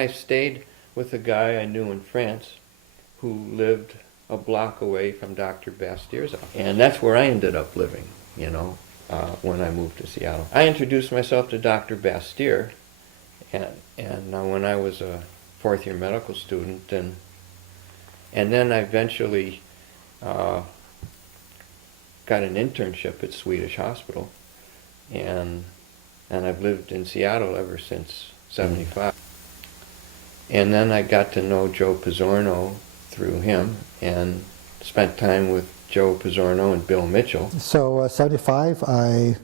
I stayed with a guy I knew in France who lived a block away from Dr. Bastier's office. And that's where I ended up living, you know, when I moved to Seattle. I introduced myself to Dr. Bastier, and when I was a fourth-year medical student, and then I eventually got an internship at Swedish Hospital, and I've lived in Seattle ever since '75. And then I got to know Joe Pizzorno through him, and spent time with Joe Pizzorno and Bill Mitchell. So '75, I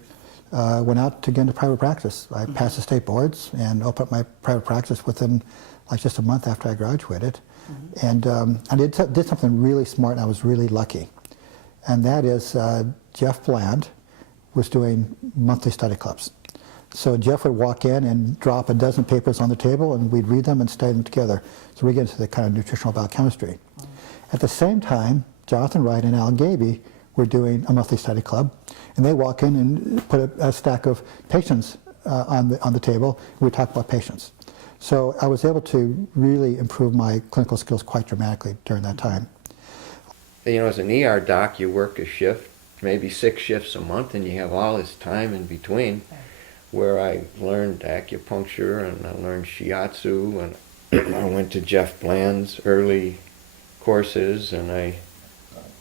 went out to get into private practice. I passed the state boards and opened up my private practice within like just a month after I graduated. And I did something really smart, and I was really lucky. And that is Jeff Bland was doing monthly study clubs. So Jeff would walk in and drop a dozen papers on the table, and we'd read them and study them together. So we get into the kind of nutritional biochemistry. At the same time, Jonathan Wright and Al Gaby were doing a monthly study club, and they walk in and put a stack of patients on the table. We talk about patients. So I was able to really improve my clinical skills quite dramatically during that time. You know, as an ER doc, you work a shift, maybe 6 shifts a month, and you have all this time in between where I learned acupuncture and I learned shiatsu, and I went to Jeff Bland's early courses, and I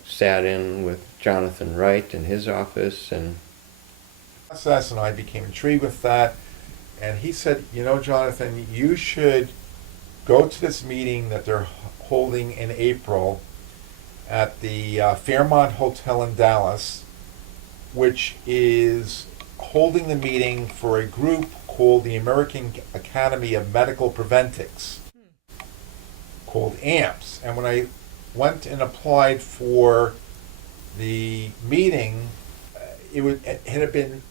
sat in with Jonathan Wright in his office. And I became intrigued with that, and he said, you know, Jonathan, you should go to this meeting that they're holding in April at the Fairmont Hotel in Dallas, which is holding the meeting for a group called the American Academy of Medical Preventics, called AMPS. And when I went and applied for the meeting, it had been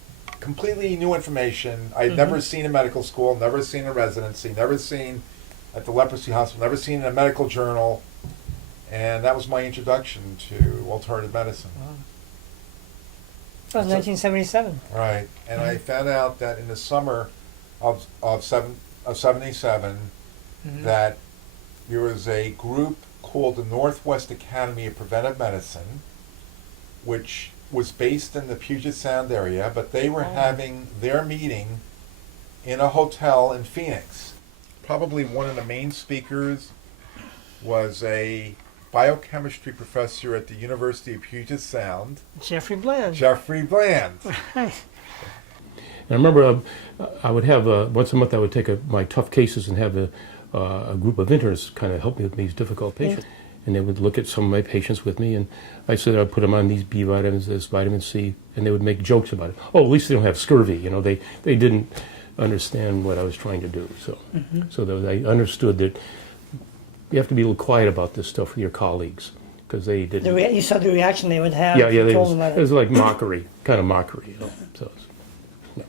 completely new information. I'd never seen in medical school, never seen in residency, never seen at the leprosy hospital, never seen in a medical journal. And that was my introduction to alternative medicine. Wow. That was 1977. Right, and I found out that in the summer of '77 that there was a group called the Northwest Academy of Preventive Medicine, which was based in the Puget Sound area, but they were having their meeting in a hotel in Phoenix. Probably one of the main speakers was a biochemistry professor at the University of Puget Sound. Jeffrey Bland. Jeffrey Bland. Right. And I remember I would have, once a month I would take my tough cases and have a group of interns kind of help me with these difficult patients. And they would look at some of my patients with me, and I said I'd put them on these B vitamins, this vitamin C, and they would make jokes about it. Oh, at least they don't have scurvy. You know, they didn't understand what I was trying to do. So, I understood that you have to be a little quiet about this stuff with your colleagues, because they didn't. You saw the reaction they would have. Yeah, if you told them about it was like mockery, kind of mockery, you know. So, no,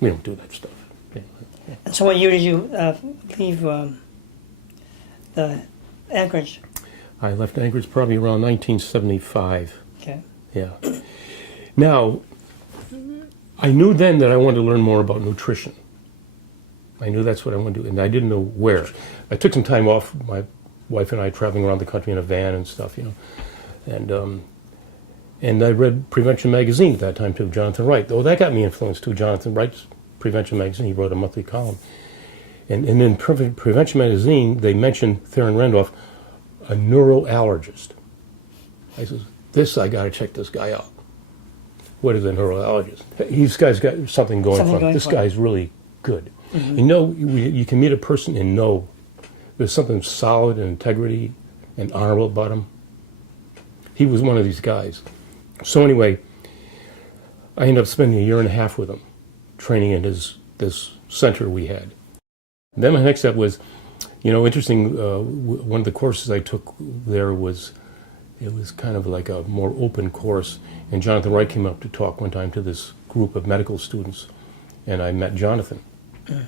we don't do that stuff. Yeah. And so, what year did you leave the Anchorage? I left Anchorage probably around 1975. Okay. Yeah. Now, I knew then that I wanted to learn more about nutrition. I knew that's what I wanted to do, and I didn't know where. I took some time off, my wife and I traveling around the country in a van and stuff, you know. And I read Prevention Magazine at that time too, Jonathan Wright. Oh, that got me influenced too. Jonathan Wright's Prevention Magazine, he wrote a monthly column. And in Prevention Magazine, they mentioned Theron Randolph, a neuroallergist. I said, I got to check this guy out. What is a neuroallergist? This guy's got something going for him. This guy's really good. You know, you can meet a person and know there's something solid and integrity and honorable about him. He was one of these guys. So anyway, I ended up spending 1.5 years with him, training in this center we had. And then my next step was, you know, interesting, one of the courses I took there was kind of like a more open course, and Jonathan Wright came up to talk one time to this group of medical students, and I met Jonathan,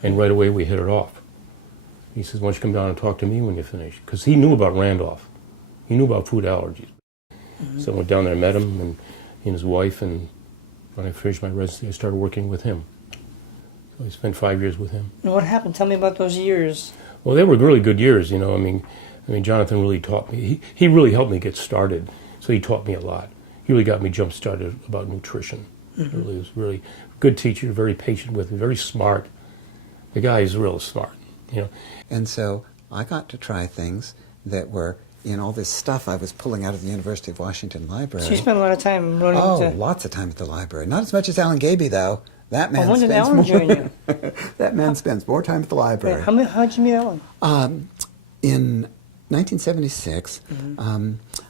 and right away we hit it off. He says, why don't you come down and talk to me when you finish? Because he knew about Randolph. He knew about food allergies. So I went down there and met him, and he and his wife, and when I finished my residency, I started working with him. So I spent 5 years with him. And what happened? Tell me about those years. Well, they were really good years, you know. I mean, Jonathan really taught me. He really helped me get started. So he taught me a lot. He really got me jump started about nutrition. Really was really good teacher, very patient with me, very smart. The guy is real smart, you know. And so I got to try things that were in all this stuff I was pulling out of the University of Washington Library. So you spent a lot of time learning Lots of time at the library. Not as much as Alan Gaby, though. That man when did spends Alan more. join you? That man spends more time at the library. How'd you meet Alan? In 1976,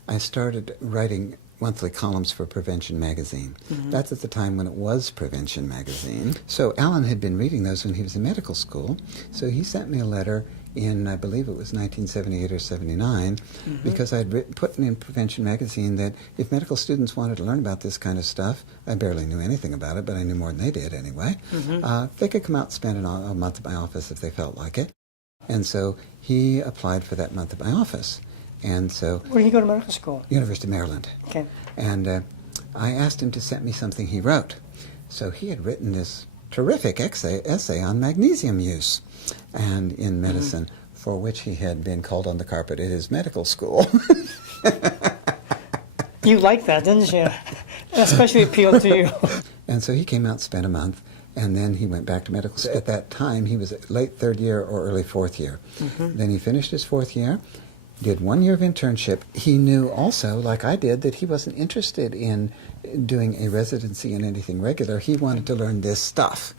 I started writing monthly columns for Prevention Magazine. That's at the time when it was Prevention Magazine. So Alan had been reading those when he was in medical school. So he sent me a letter in, I believe it was 1978 or 79, because I'd put in Prevention Magazine that if medical students wanted to learn about this kind of stuff, I barely knew anything about it, but I knew more than they did anyway, they could come out and spend a month at my office if they felt like it. And so he applied for that month at my office. And so, Where did you go to medical school? University of Maryland. Okay. And I asked him to send me something he wrote. So he had written this terrific essay on magnesium use and in medicine, for which he had been called on the carpet at his medical school. You liked that, didn't you? That especially appealed to you. And so he came out and spent a month, and then he went back to medical school. At that time, he was late third year or early fourth year. Then he finished his fourth year, did 1 year of internship. He knew also, like I did, that he wasn't interested in doing a residency in anything regular. He wanted to learn this stuff.